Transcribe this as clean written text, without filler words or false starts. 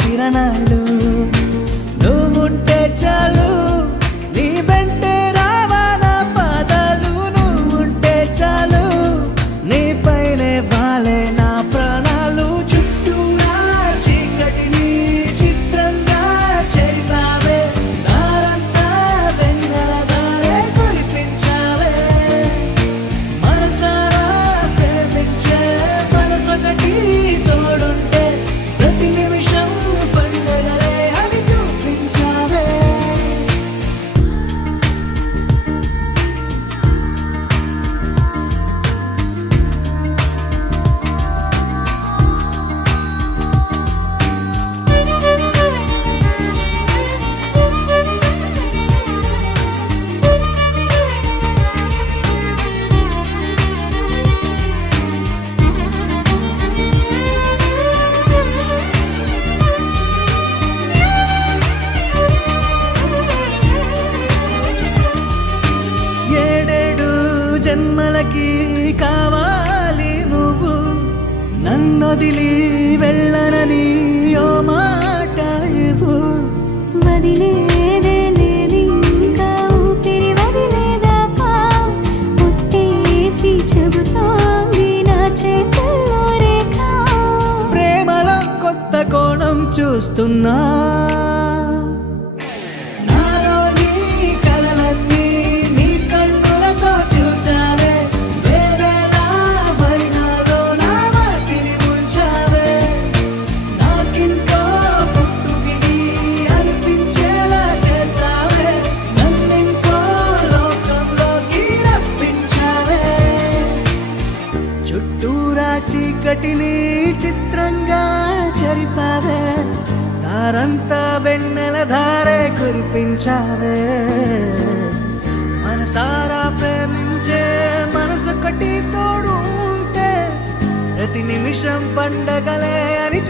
కిరణాలు నువ్వుంటే చాలు నీ వెంటే రావా నా పాదాలు నువ్వుంటే చాలు నీ పైనే వాలే నా ప్రాణాలు చుట్టూరా చీకటిని చిత్రంగా చెరిపావే దారంతా వెన్నెల దారే కురిపించావే మనసారా ప్రేమించే మనసొకటి తోడుంటే ప్రతి నిమిషం పండగలే అని చూపించావే ఏడేడు జన్మలకి కావాలి నువ్వు నన్నొదిలి వెళ్ళనని ఓ మాట ఇవ్వు వదిలేదే లేదు ఇంకా ఊపిరి వదిలేదాకా పుట్టేసి చెబుతోంది నా చేతుల్లో రేఖ ప్రేమలో కొత్త కోణం చూస్తున్నా నాలో నీ కలలన్నీ నీ కన్నులతో చూసావే వేరేలా మరి నాలో నా వాటిని ముంచావే నాకింకో పుట్టుకిది అనిపించేలా చేసావే నన్నింకో లోకంలోకి రప్పించావే చుట్టూరా చీకటిని చిత్రంగా చెరిపావే దారంతా వెన్నెల ధారే కురిపించావే మనసారా ప్రేమించే మనసొకటి తోడు ఉంటే ప్రతి నిమిషం పండగలే అని